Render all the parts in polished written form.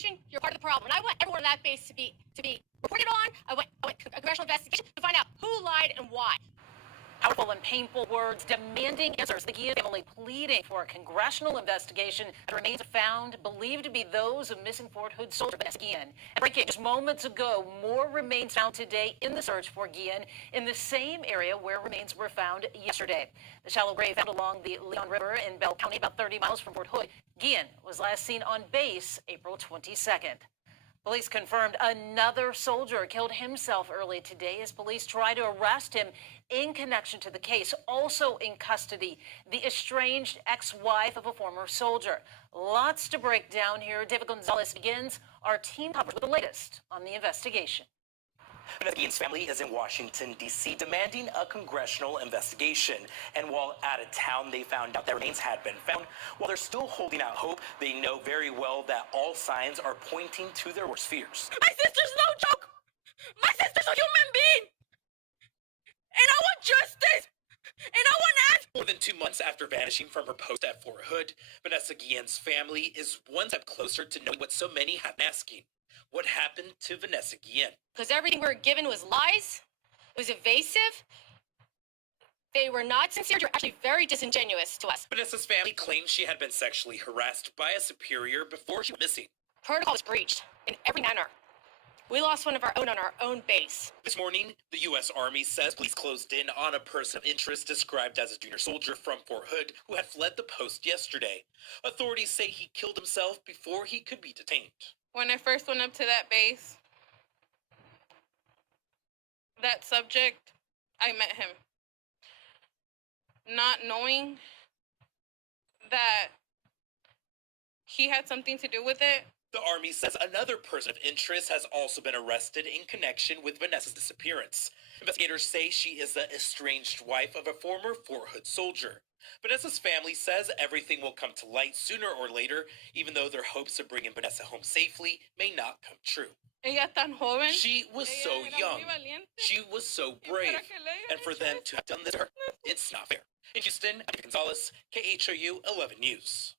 investigation, you're part of the problem. And I want everyone on that base to be reported on. I want a congressional investigation to find out who lied and why. Powerful and painful words demanding answers. The Guillen family pleading for a congressional investigation that remains found believed to be those of missing Fort Hood soldier Vanessa Guillen. And breaking just moments ago, more remains found today in the search for Guillen in the same area where remains were found yesterday. The shallow grave found along the Leon River in Bell County, about 30 miles from Fort Hood. Guillen was last seen on base April 22nd. Police confirmed another soldier killed himself early today as police try to arrest him in connection to the case. Also in custody, the estranged ex-wife of a former soldier. Lots to break down here. David Gonzalez begins our team coverage with the latest on the investigation. Vanessa Guillen's family is in Washington, D.C., demanding a congressional investigation. And while out of town, they found out their remains had been found. While they're still holding out hope, they know very well that all signs are pointing to their worst fears. My sister's no joke. My sister's a human being. And I want justice. And I want answers. More than 2 months after vanishing from her post at Fort Hood, Vanessa Guillen's family is one step closer to knowing what so many have been asking. What happened to Vanessa Guillen? Because everything we were given was lies. It was evasive. They were not sincere. They were actually very disingenuous to us. Vanessa's family claims she had been sexually harassed by a superior before she went missing. Protocol was breached in every manner. We lost one of our own on our own base. This morning, the U.S. Army says police closed in on a person of interest described as a junior soldier from Fort Hood who had fled the post yesterday. Authorities say he killed himself before he could be detained. When I first went up to that base, that subject, I met him. Not knowing that he had something to do with it. The Army says another person of interest has also been arrested in connection with Vanessa's disappearance. Investigators say she is the estranged wife of a former Fort Hood soldier. Vanessa's family says everything will come to light sooner or later, even though their hopes of bringing Vanessa home safely may not come true. Ella tan joven. She was so young. She was so brave. And for them to have done this to her, it's not fair. In Houston, I'm David Gonzalez, KHOU 11 News.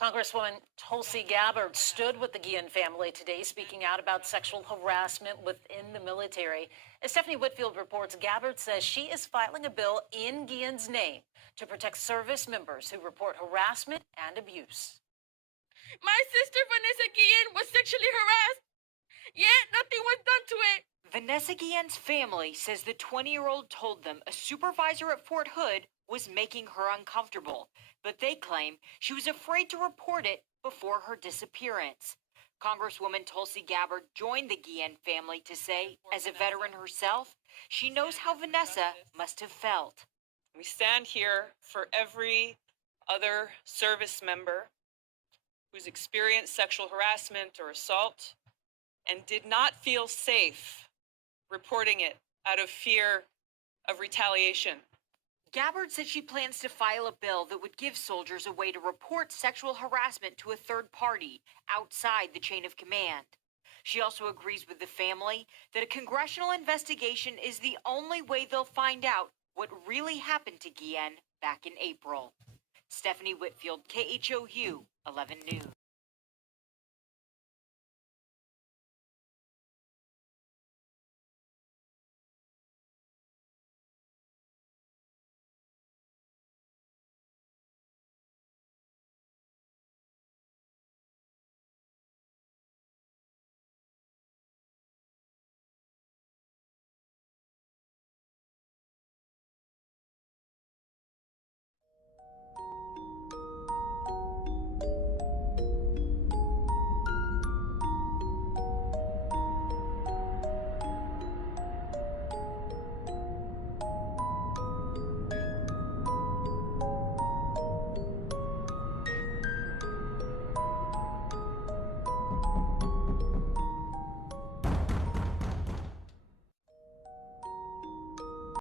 Congresswoman Tulsi Gabbard stood with the Guillen family today, speaking out about sexual harassment within the military. As Stephanie Whitfield reports, Gabbard says she is filing a bill in Guillen's name to protect service members who report harassment and abuse. My sister, Vanessa Guillen, was sexually harassed, yet nothing was done to it. Vanessa Guillen's family says the 20-year-old told them a supervisor at Fort Hood was making her uncomfortable, but they claim she was afraid to report it before her disappearance. Congresswoman Tulsi Gabbard joined the Guillen family to say, as a veteran herself, she knows how Vanessa must have felt. We stand here for every other service member who's experienced sexual harassment or assault and did not feel safe reporting it out of fear of retaliation. Gabbard said she plans to file a bill that would give soldiers a way to report sexual harassment to a third party outside the chain of command. She also agrees with the family that a congressional investigation is the only way they'll find out what really happened to Guillen back in April. Stephanie Whitfield, KHOU 11 News.